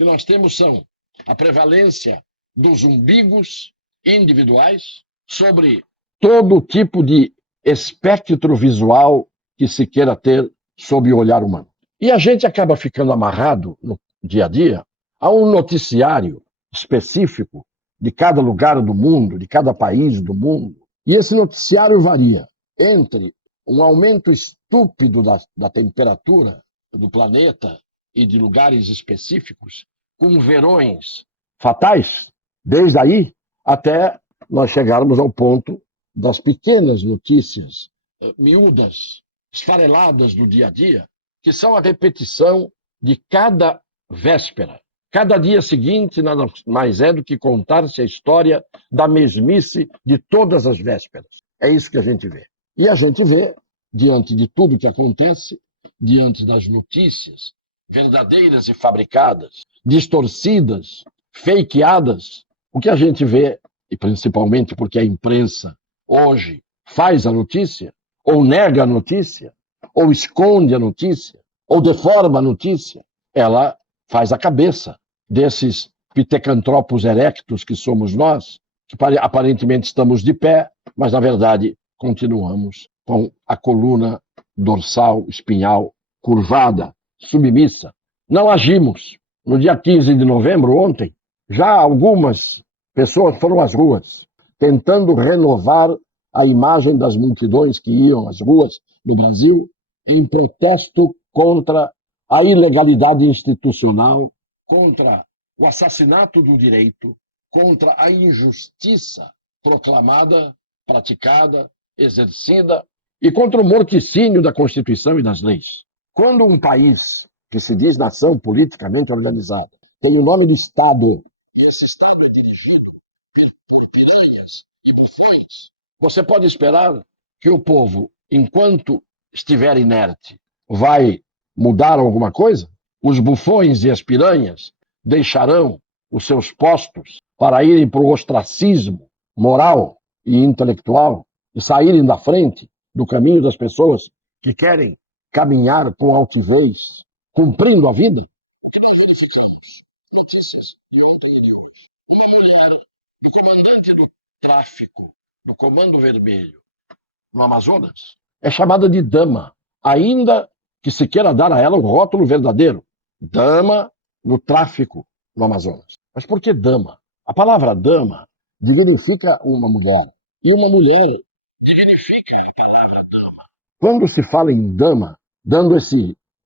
que nós temos são a prevalência dos umbigos individuais sobre todo tipo de espectro visual que se queira ter sob o olhar humano. E a gente acaba ficando amarrado no dia a dia a um noticiário específico de cada lugar do mundo, de cada país do mundo. E esse noticiário varia entre um aumento estúpido da temperatura do planeta e de lugares específicos, com verões fatais, desde aí até nós chegarmos ao ponto das pequenas notícias miúdas, esfareladas do dia a dia, que são a repetição de cada véspera. Cada dia seguinte nada mais é do que contar-se a história da mesmice de todas as vésperas. É isso que a gente vê. E a gente vê, diante de tudo que acontece, diante das notícias verdadeiras e fabricadas, distorcidas, fakeadas, o que a gente vê, e principalmente porque a imprensa hoje faz a notícia, ou nega a notícia, ou esconde a notícia, ou deforma a notícia, ela faz a cabeça desses pitecantropos erectos que somos nós, que aparentemente estamos de pé, mas na verdade continuamos com a coluna dorsal, espinhal, curvada, submissa. Não agimos. No dia 15 de novembro, ontem, já algumas pessoas foram às ruas, tentando renovar a imagem das multidões que iam às ruas no Brasil em protesto contra a ilegalidade institucional, contra o assassinato do direito, contra a injustiça proclamada, praticada, exercida e contra o morticínio da Constituição e das leis. Quando um país que se diz nação politicamente organizada tem o nome do Estado, e esse Estado é dirigido por piranhas e bufões, você pode esperar que o povo, enquanto estiver inerte, vai mudar alguma coisa? Os bufões e as piranhas deixarão os seus postos para irem para o ostracismo moral e intelectual e saírem da frente do caminho das pessoas que querem caminhar com altivez, cumprindo a vida? O que nós verificamos? Notícias de ontem e de hoje. Uma mulher do comandante do tráfico, do Comando Vermelho, no Amazonas, é chamada de dama, ainda que se queira dar a ela o rótulo verdadeiro. Dama no tráfico no Amazonas. Mas por que dama? A palavra dama significa uma mulher. E uma mulher significa a palavra dama. Quando se fala em dama, dando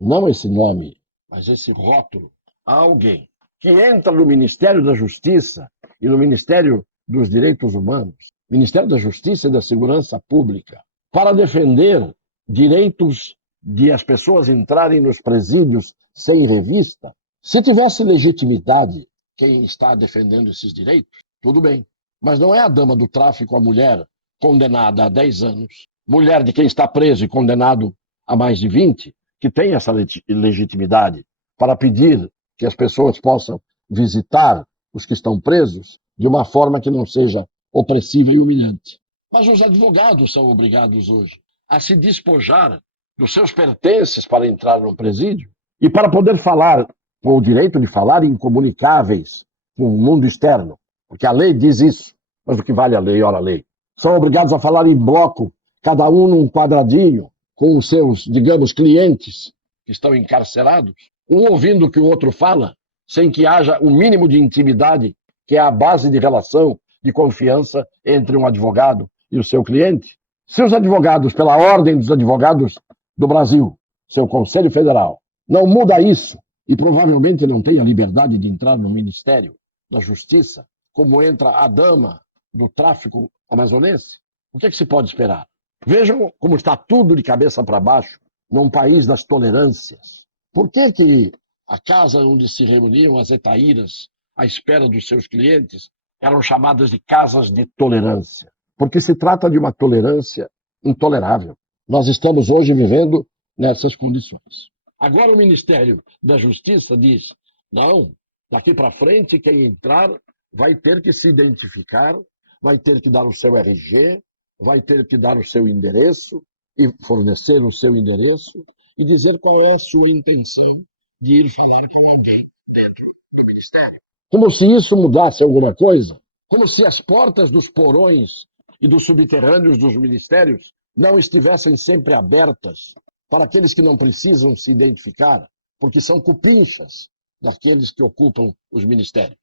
não esse nome, mas esse rótulo a alguém que entra no Ministério da Justiça e no Ministério dos Direitos Humanos, Ministério da Justiça e da Segurança Pública, para defender direitos de as pessoas entrarem nos presídios sem revista, se tivesse legitimidade quem está defendendo esses direitos, tudo bem. Mas não é a dama do tráfico, a mulher condenada a 10 anos, mulher de quem está preso e condenado a mais de 20, que tem essa legitimidade para pedir que as pessoas possam visitar os que estão presos de uma forma que não seja opressiva e humilhante. Mas os advogados são obrigados hoje a se despojar dos seus pertences para entrar no presídio e para poder falar, com o direito de falar incomunicáveis com o mundo externo, porque a lei diz isso, mas o que vale a lei, ora a lei. São obrigados a falar em bloco, cada um num quadradinho, com os seus, digamos, clientes que estão encarcerados, um ouvindo o que o outro fala, sem que haja o mínimo de intimidade, que é a base de relação, de confiança entre um advogado e o seu cliente. Se os advogados, pela ordem dos advogados do Brasil, seu Conselho Federal, não muda isso e provavelmente não tem a liberdade de entrar no Ministério da Justiça, como entra a dama do tráfico amazonense, o que se pode esperar? Vejam como está tudo de cabeça para baixo num país das tolerâncias. Por que a casa onde se reuniam as etaíras à espera dos seus clientes eram chamadas de casas de tolerância? Porque se trata de uma tolerância intolerável. Nós estamos hoje vivendo nessas condições. Agora o Ministério da Justiça diz, não, daqui para frente quem entrar vai ter que se identificar, vai ter que dar o seu RG, vai ter que dar o seu endereço e fornecer o seu endereço e dizer qual é a sua intenção de ir falar com alguém dentro do ministério. Como se isso mudasse alguma coisa. Como se as portas dos porões e dos subterrâneos dos ministérios não estivessem sempre abertas para aqueles que não precisam se identificar, porque são cupinchas daqueles que ocupam os ministérios.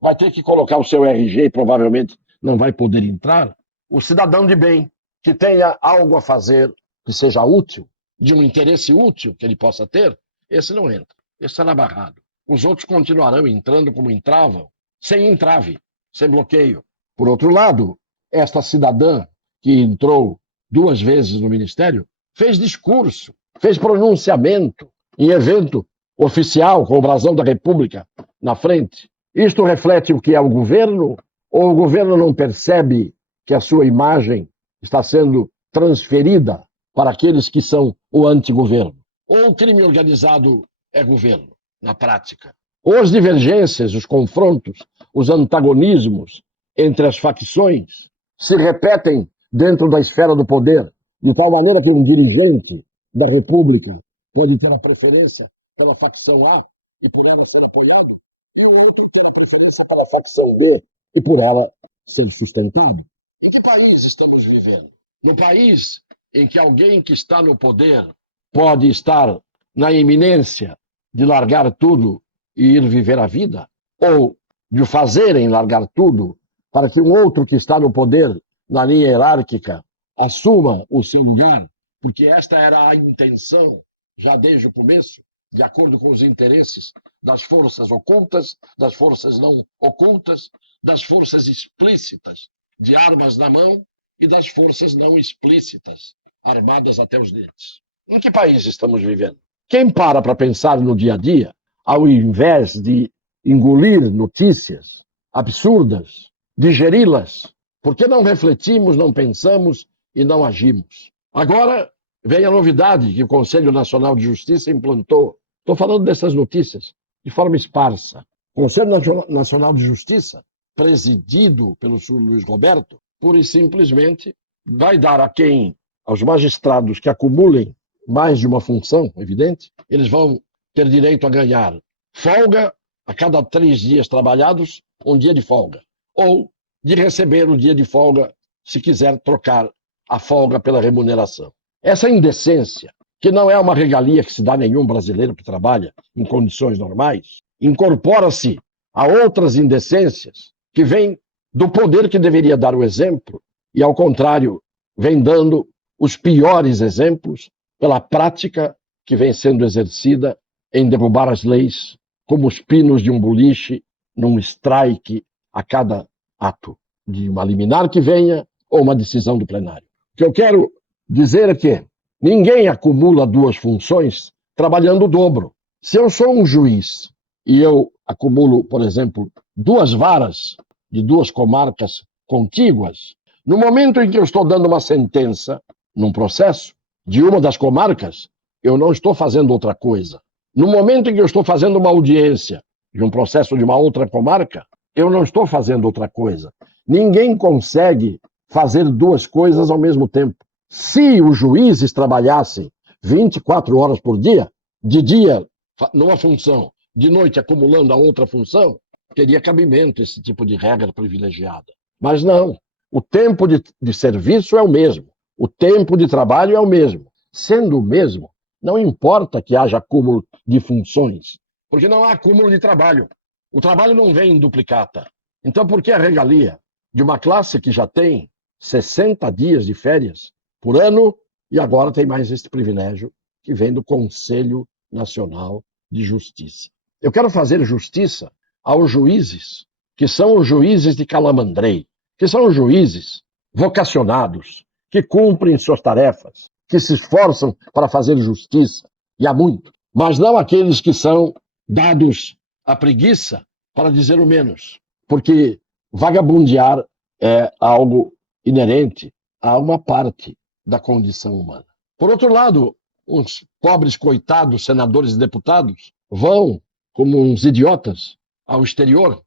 Vai ter que colocar o seu RG e provavelmente não vai poder entrar. O cidadão de bem, que tenha algo a fazer, que seja útil, de um interesse útil que ele possa ter, esse não entra. Esse será barrado. Os outros continuarão entrando como entravam, sem entrave, sem bloqueio. Por outro lado, esta cidadã que entrou 2 vezes no ministério fez discurso, fez pronunciamento em evento oficial com o brasão da República na frente. Isto reflete o que é o governo, ou o governo não percebe que a sua imagem está sendo transferida para aqueles que são o antigoverno? Ou o crime organizado é governo, na prática? Ou as divergências, os confrontos, os antagonismos entre as facções se repetem dentro da esfera do poder, de tal maneira que um dirigente da República pode ter a preferência pela facção A e por ela ser apoiado, e o outro ter a preferência pela facção B e por ela ser sustentado. Em que país estamos vivendo? No país em que alguém que está no poder pode estar na iminência de largar tudo e ir viver a vida? Ou de o fazerem largar tudo para que um outro que está no poder, na linha hierárquica, assuma o seu lugar? Porque esta era a intenção, já desde o começo, de acordo com os interesses das forças ocultas, das forças não ocultas, das forças explícitas de armas na mão e das forças não explícitas, armadas até os dentes. Em que país estamos vivendo? Quem para pensar no dia a dia, ao invés de engolir notícias absurdas, digeri-las, por que não refletimos, não pensamos e não agimos? Agora vem a novidade que o Conselho Nacional de Justiça implantou. Estou falando dessas notícias de forma esparsa. O Conselho Nacional de Justiça, presidido pelo senhor Luiz Roberto, pura e simplesmente vai dar aos magistrados que acumulem mais de uma função, evidente, eles vão ter direito a ganhar folga a cada 3 dias trabalhados, 1 dia de folga. Ou de receber o dia de folga, se quiser trocar a folga pela remuneração. Essa indecência, que não é uma regalia que se dá a nenhum brasileiro que trabalha em condições normais, incorpora-se a outras indecências que vêm do poder que deveria dar o exemplo e, ao contrário, vem dando os piores exemplos pela prática que vem sendo exercida em derrubar as leis como os pinos de um boliche num strike a cada ato de uma liminar que venha ou uma decisão do plenário. O que eu quero dizer é que ninguém acumula 2 funções trabalhando o dobro. Se eu sou um juiz e eu acumulo, por exemplo, 2 varas de 2 comarcas contíguas, no momento em que eu estou dando uma sentença num processo de uma das comarcas, eu não estou fazendo outra coisa. No momento em que eu estou fazendo uma audiência de um processo de uma outra comarca, eu não estou fazendo outra coisa. Ninguém consegue fazer 2 coisas ao mesmo tempo. Se os juízes trabalhassem 24 horas por dia, de dia numa função, de noite acumulando a outra função, teria cabimento esse tipo de regra privilegiada. Mas não. O tempo de serviço é o mesmo. O tempo de trabalho é o mesmo. Sendo o mesmo, não importa que haja acúmulo de funções, porque não há acúmulo de trabalho. O trabalho não vem em duplicata. Então, por que a regalia de uma classe que já tem 60 dias de férias por ano e agora tem mais este privilégio que vem do Conselho Nacional de Justiça? Eu quero fazer justiça aos juízes, que são os juízes de Calamandrei, que são os juízes vocacionados, que cumprem suas tarefas, que se esforçam para fazer justiça, e há muito, mas não aqueles que são dados à preguiça, para dizer o menos, porque vagabundear é algo inerente a uma parte da condição humana. Por outro lado, os pobres coitados senadores e deputados vão, como uns idiotas, ao exterior,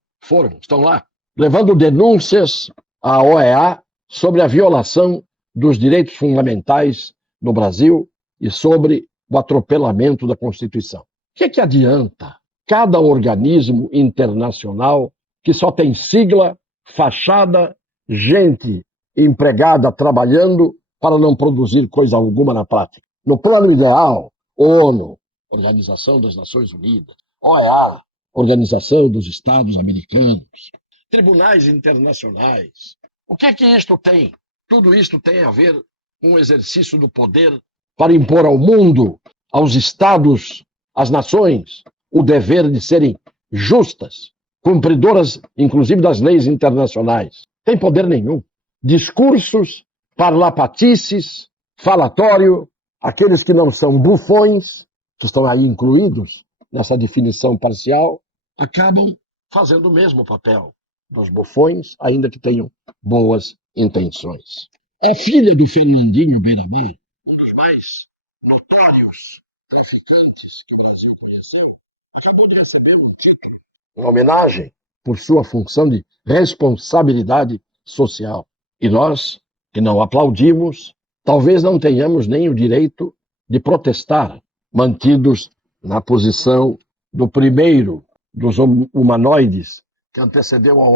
estão lá, levando denúncias à OEA sobre a violação dos direitos fundamentais no Brasil e sobre o atropelamento da Constituição. O que adianta cada organismo internacional que só tem sigla, fachada, gente empregada trabalhando para não produzir coisa alguma na prática. No plano ideal, ONU, Organização das Nações Unidas, OEA, Organização dos Estados Americanos, tribunais internacionais. O que é que isto tem? Tudo isto tem a ver com o exercício do poder para impor ao mundo, aos estados, às nações, o dever de serem justas, cumpridoras, inclusive, das leis internacionais. Tem poder nenhum. Discursos, parlapatices, falatório, aqueles que não são bufões, que estão aí incluídos nessa definição parcial, acabam fazendo o mesmo papel dos bufões, ainda que tenham boas intenções. A filha do Fernandinho Beiramar, um dos mais notórios traficantes que o Brasil conheceu, acabou de receber um título, uma homenagem por sua função de responsabilidade social. E nós, que não aplaudimos, talvez não tenhamos nem o direito de protestar, mantidos na posição do primeiro dos humanoides que antecedeu ao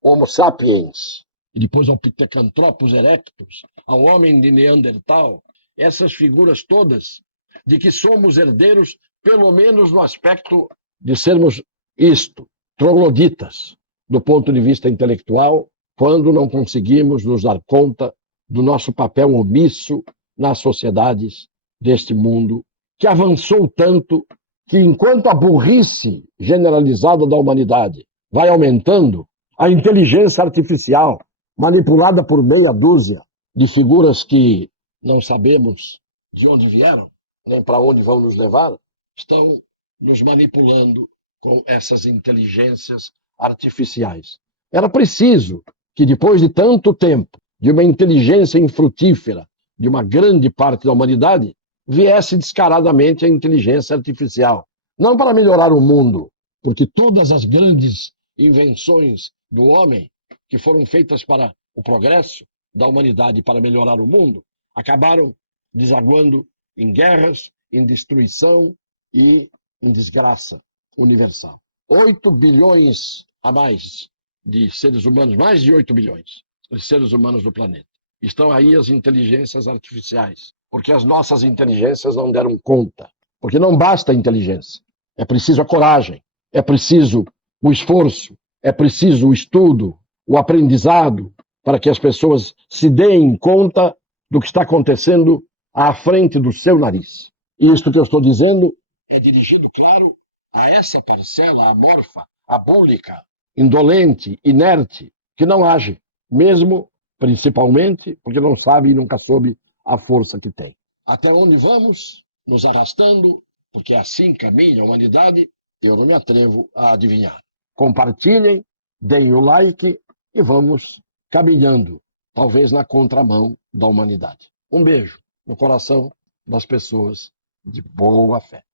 Homo sapiens, e depois ao Pithecanthropus erectus, ao homem de Neandertal, essas figuras todas de que somos herdeiros, pelo menos no aspecto de sermos isto, trogloditas, do ponto de vista intelectual, quando não conseguimos nos dar conta do nosso papel omisso nas sociedades deste mundo, que avançou tanto que, enquanto a burrice generalizada da humanidade vai aumentando, a inteligência artificial, manipulada por meia dúzia de figuras que não sabemos de onde vieram, nem para onde vão nos levar, estão nos manipulando com essas inteligências artificiais. Era preciso que, depois de tanto tempo, de uma inteligência infrutífera de uma grande parte da humanidade, viesse descaradamente a inteligência artificial. Não para melhorar o mundo, porque todas as grandes invenções do homem, que foram feitas para o progresso da humanidade, para melhorar o mundo, acabaram desaguando em guerras, em destruição e em desgraça universal. 8 bilhões a mais de seres humanos, mais de 8 bilhões de seres humanos do planeta. Estão aí as inteligências artificiais, porque as nossas inteligências não deram conta. Porque não basta a inteligência, é preciso a coragem, é preciso o esforço, é preciso o estudo, o aprendizado, para que as pessoas se deem conta do que está acontecendo à frente do seu nariz. E isto que eu estou dizendo é dirigido, claro, a essa parcela amorfa, abólica, indolente, inerte, que não age, mesmo, principalmente, porque não sabe e nunca soube a força que tem. Até onde vamos? Nos arrastando, porque assim caminha a humanidade, eu não me atrevo a adivinhar. Compartilhem, deem o like e vamos caminhando, talvez na contramão da humanidade. Um beijo no coração das pessoas de boa fé.